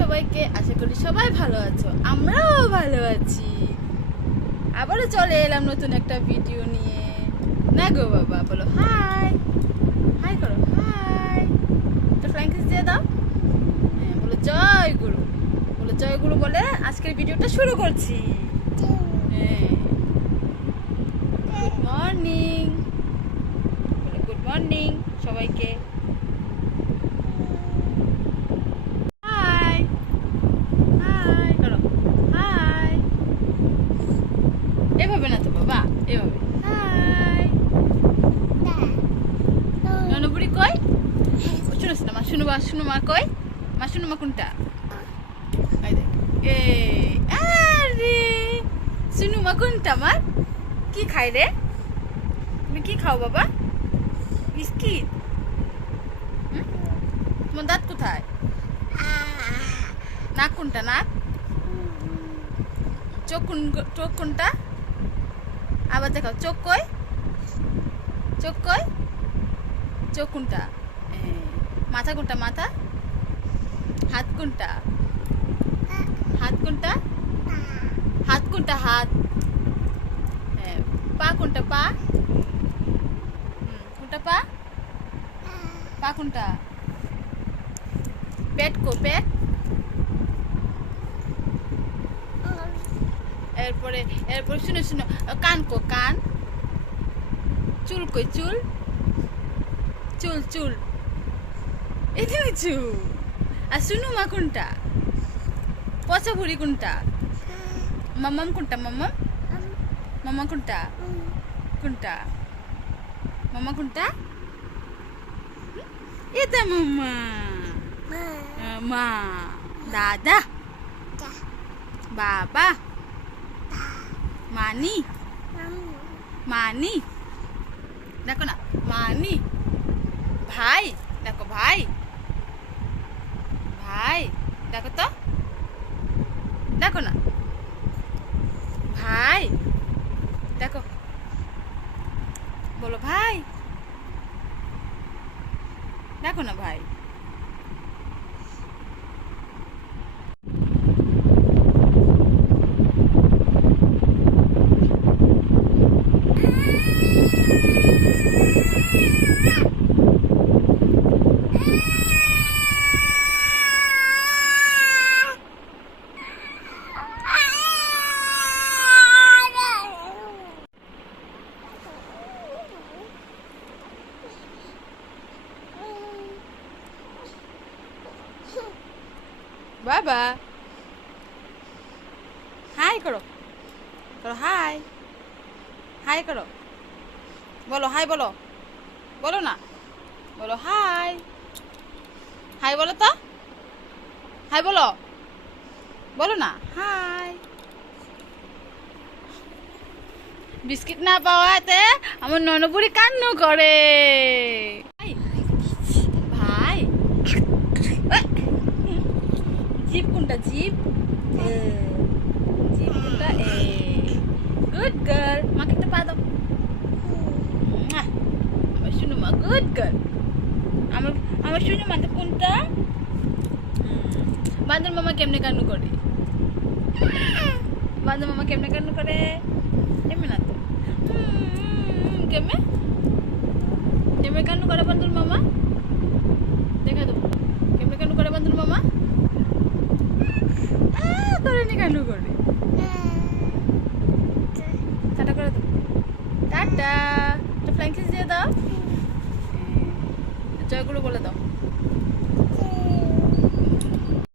সবাইকে, আশা করি সবাই ভালো আছো, আমরাও ভালো আছি। আবারও চলে এলাম নতুন একটা ভিডিও নিয়ে। না গো বাবা, বলো হাই, হাই করো, হাই। তো ফ্লাইং কিস দিয়ে দাও। হ্যাঁ, বলো জয় গুরু, বলো জয় গুরু বলে আজকের ভিডিওটা শুরু করছি। হ্যাঁ, গুড মর্নিং, বলো গুড মর্নিং সবাইকে। হাই, হাই করো, হাই। এভাবে না তো বাবা, এভাবে হাই। ননবুড়ি কই? শুনো না মা, শুনো শুনো মা কই? মা শুনো মা কোনটা? এই দেখ, আরে শুনো মা কোনটা আমার? কি খাই রে? তুমি কি খাও বাবা? বিস্কিট? তোমার দাঁত কোথায়? নাক কোনটা? নাক? চোখ কোনটা? আবার দেখাও, চোখ কই? চোখ কই? চোখ কোনটা? মাথা কোনটা? মাথা? হাত কোনটা? হাত কোনটা? হাত কোনটা? হাত? পা কোনটা? পা কোনটা? পা? পা কোনটা? পেট কো? পেট? এরপরে শুনো শুনো, কান কো? কান? চুল কই? চুল? চুল চুল এখানে চুল। আর শুনো মা কোনটা? পচা ভুড়ি কোনটা? মাম্মাম কোনটা? মাম্মাম? মাম্মা কোনটা? কোনটা? মাম্মা কোনটা? এটা মাম্মা। মা, দাদা, বাবা, মানি, মানি, দেখো না, মানি। ভাই দেখো, ভাই, ভাই দেখো তো, দেখো না, ভাই দেখো, বলো ভাই, দেখো না ভাই। বাবা হাই করো, করো হাই, হাই করো, বলো হাই, বলো, বলো না, বলো হাই, হাই বলো তো, হাই বলো, বলো না হাই। বিস্কিট না পাওয়াতে আমার ননবুড়ি কান্না করে। ভাই, জিপ কোনটা? জিপ? জিপ কোনটা? Good girl. মাকে একটা পা দাও। আমার শুনো মা, গুড গার্ল। আমার শুনো মাটা কোনটা? বান্দর মামা কেমনে কান্না করে? বান্দর মামা কেমনে কান্না করে? কেমনে না তো, কেমনে কেমনে কান্না করে বান্দর মামা? দেখা দেবো কেমনে কান্না করে বান্দর মামা। করেনি কান্না করে। টাটা করে দাও, টাটা। ফ্লাইং কিস দিয়ে দাও, জয়গুলো বলে দাও।